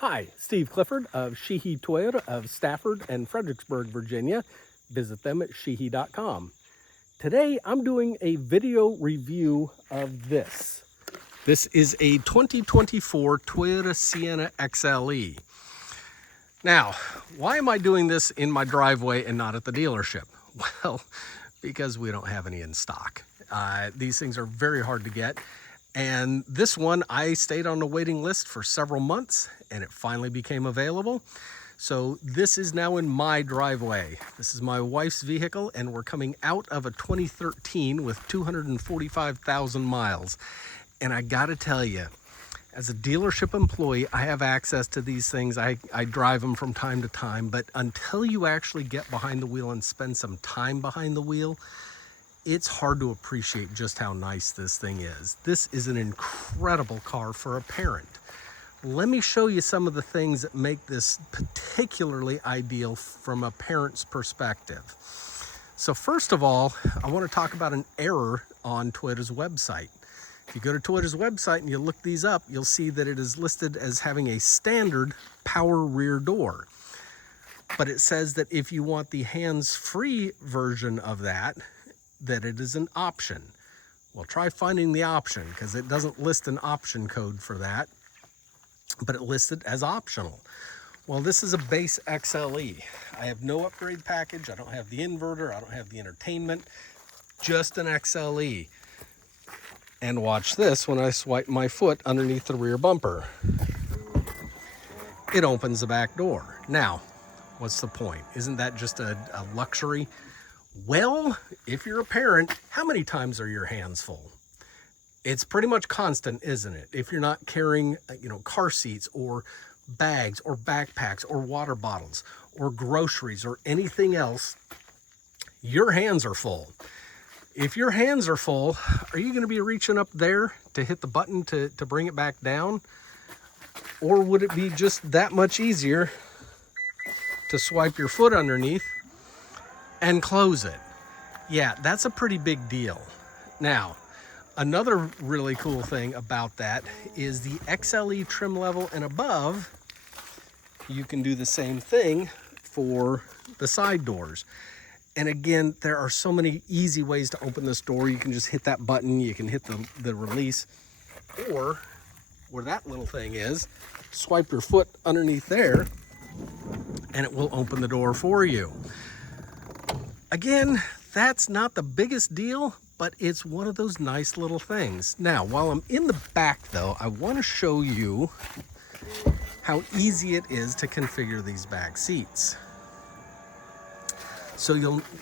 Hi, Steve Clifford of Sheehy Toyota of Stafford and Fredericksburg, Virginia. Visit them at sheehy.com. Today I'm doing a video review of this. This is a 2024 Toyota Sienna XLE. Now, why am I doing this in my driveway and not at the dealership? Well, because we don't have any in stock. These things are very hard to get. And this one, I stayed on the waiting list for several months and it finally became available. So this is now in my driveway. This is my wife's vehicle and we're coming out of a 2013 with 245,000 miles. And I gotta tell you, as a dealership employee, I have access to these things. I drive them from time to time, but until you actually get behind the wheel and spend some time behind the wheel, it's hard to appreciate just how nice this thing is. This is an incredible car for a parent. Let me show you some of the things that make this particularly ideal from a parent's perspective. So first of all, I want to talk about an error on Toyota's website. If you go to Toyota's website and you look these up, you'll see that it is listed as having a standard power rear door. But it says that if you want the hands-free version of that it is an option. Well, try finding the option because it doesn't list an option code for that, but it listed as optional. Well, this is a base XLE. I have no upgrade package. I don't have the inverter. I don't have the entertainment, just an XLE. And watch this when I swipe my foot underneath the rear bumper. It opens the back door. Now, what's the point? Isn't that just a luxury? Well, if you're a parent, how many times are your hands full? It's pretty much constant, isn't it? If you're not carrying, car seats or bags or backpacks or water bottles or groceries or anything else, your hands are full. If your hands are full, are you going to be reaching up there to hit the button to bring it back down? Or would it be just that much easier to swipe your foot underneath and close it? Yeah, that's a pretty big deal. Now, another really cool thing about that is the XLE trim level and above, you can do the same thing for the side doors. And again, there are so many easy ways to open this door. You can just hit that button, you can hit the release, or where that little thing is, swipe your foot underneath there and it will open the door for you. Again, that's not the biggest deal, but it's one of those nice little things. Now, while I'm in the back though, I want to show you how easy it is to configure these back seats. So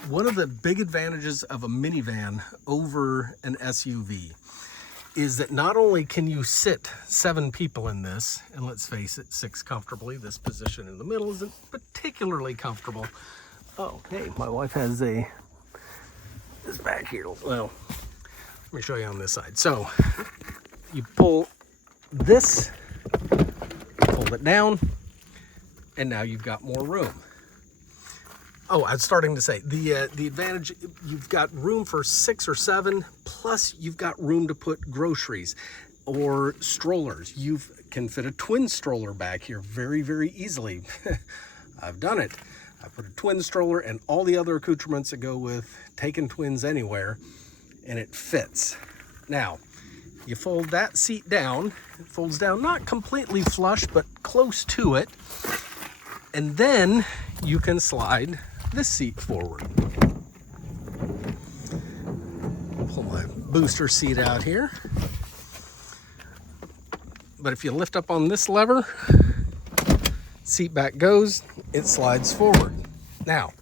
one of the big advantages of a minivan over an SUV is that not only can you sit 7 people in this, and let's face it, 6 comfortably, this position in the middle isn't particularly comfortable. Oh, hey, my wife has this back here. Well, let me show you on this side. So you pull this, fold it down, and now you've got more room. Oh, I was starting to say, the advantage, you've got room for 6 or 7, plus you've got room to put groceries or strollers. You can fit a twin stroller back here very, very easily. I've done it. I put a twin stroller and all the other accoutrements that go with taking twins anywhere, and it fits. Now, you fold that seat down. It folds down not completely flush, but close to it. And then you can slide this seat forward. Pull my booster seat out here. But if you lift up on this lever, seat back goes, it slides forward. Now,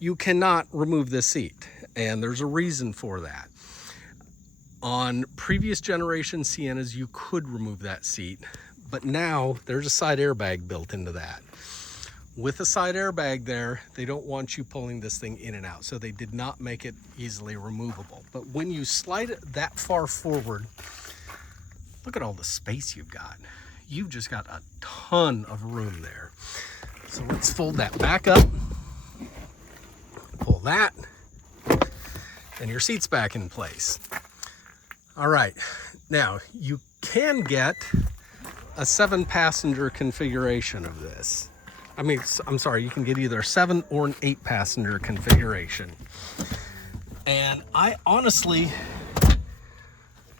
you cannot remove this seat, and there's a reason for that. On previous generation Siennas, you could remove that seat, but now there's a side airbag built into that. With a side airbag there, they don't want you pulling this thing in and out, so they did not make it easily removable. But when you slide it that far forward, look at all the space you've got. You've just got a ton of room there. So let's fold that back up, pull that, and your seat's back in place. All right, now you can get a 7-passenger configuration of this. I mean, I'm sorry, you can get either a 7 or an 8-passenger configuration. And I honestly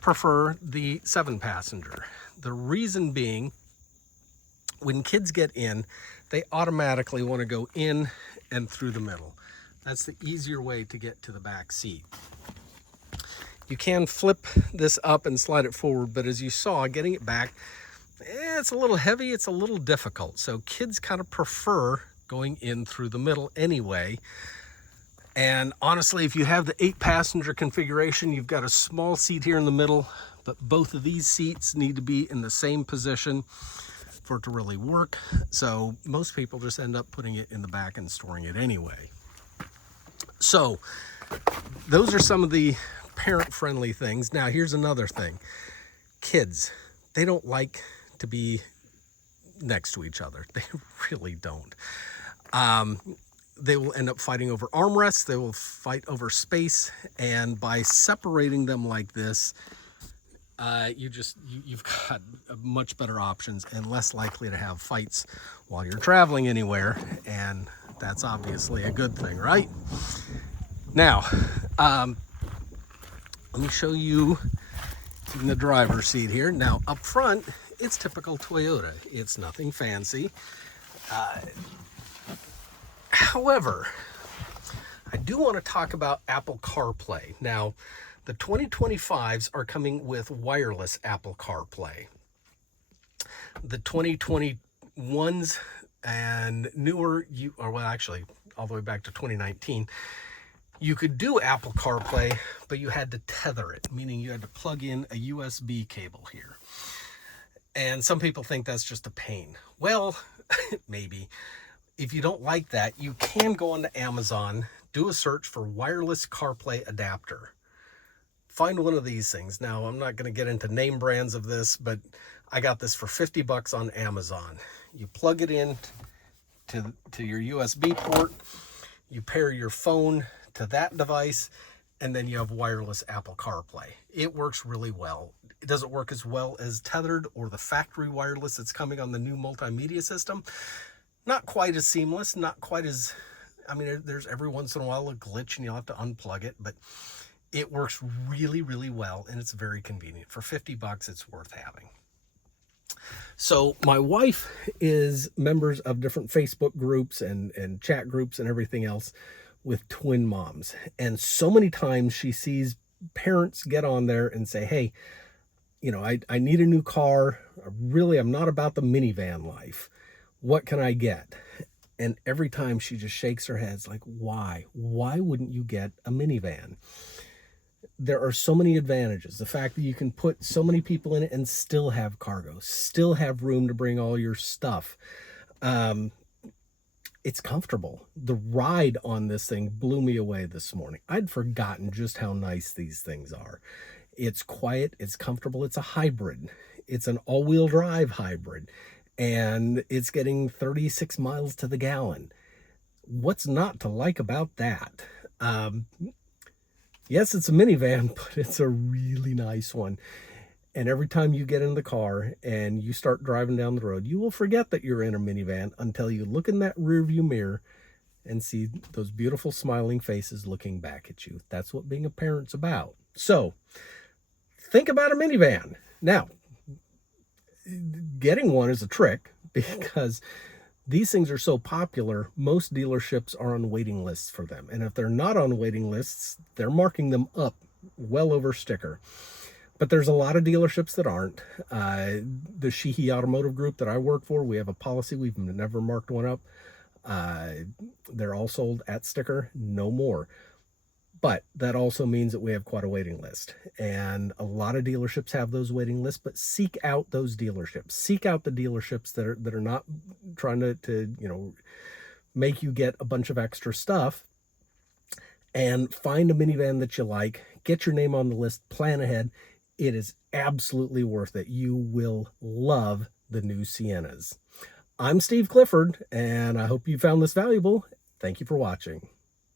prefer the 7-passenger. The reason being, when kids get in, they automatically want to go in and through the middle. That's the easier way to get to the back seat. You can flip this up and slide it forward, but as you saw, getting it back, it's a little heavy, it's a little difficult. So kids kind of prefer going in through the middle anyway. And honestly, if you have the 8-passenger configuration, you've got a small seat here in the middle, but both of these seats need to be in the same position for it to really work. So most people just end up putting it in the back and storing it anyway. So those are some of the parent-friendly things. Now here's another thing. Kids, they don't like to be next to each other. They really don't. They will end up fighting over armrests. They will fight over space. And by separating them like this, you've got much better options and less likely to have fights while you're traveling anywhere. And that's obviously a good thing, right? Now, let me show you in the driver's seat here. Now, up front, it's typical Toyota. It's nothing fancy. However, I do want to talk about Apple CarPlay. Now, the 2025s are coming with wireless Apple CarPlay. The 2021s and newer, well, actually, all the way back to 2019, you could do Apple CarPlay, but you had to tether it, meaning you had to plug in a USB cable here. And some people think that's just a pain. Well, maybe. If you don't like that, you can go onto Amazon, do a search for wireless CarPlay adapter. Find one of these things. Now, I'm not going to get into name brands of this, but I got this for $50 on Amazon. You plug it in to your USB port, you pair your phone to that device, and then you have wireless Apple CarPlay. It works really well. It doesn't work as well as tethered or the factory wireless that's coming on the new multimedia system. Not quite as seamless, not quite as, I mean, there's every once in a while a glitch and you'll have to unplug it, but it works really, really well and it's very convenient. For $50, it's worth having. So my wife is members of different Facebook groups and chat groups and everything else with twin moms. And so many times she sees parents get on there and say, hey, you know, I need a new car. I'm not about the minivan life. What can I get? And every time she just shakes her head, like, why? Why wouldn't you get a minivan? There are so many advantages. The fact that you can put so many people in it and still have cargo, still have room to bring all your stuff. It's comfortable. The ride on this thing blew me away this morning. I'd forgotten just how nice these things are. It's quiet, it's comfortable, it's a hybrid. It's an all-wheel drive hybrid. And it's getting 36 miles to the gallon. What's not to like about that? Yes, it's a minivan, but it's a really nice one. And every time you get in the car and you start driving down the road, you will forget that you're in a minivan until you look in that rearview mirror and see those beautiful smiling faces looking back at you. That's what being a parent's about. So think about a minivan. Now, getting one is a trick because these things are so popular, most dealerships are on waiting lists for them. And if they're not on waiting lists, they're marking them up well over sticker. But there's a lot of dealerships that aren't. The Sheehy Automotive Group that I work for, we have a policy. We've never marked one up. They're all sold at sticker, no more. But that also means that we have quite a waiting list. And a lot of dealerships have those waiting lists, but seek out those dealerships. Seek out the dealerships that are not trying to make you get a bunch of extra stuff. And find a minivan that you like. Get your name on the list. Plan ahead. It is absolutely worth it. You will love the new Siennas. I'm Steve Clifford, and I hope you found this valuable. Thank you for watching.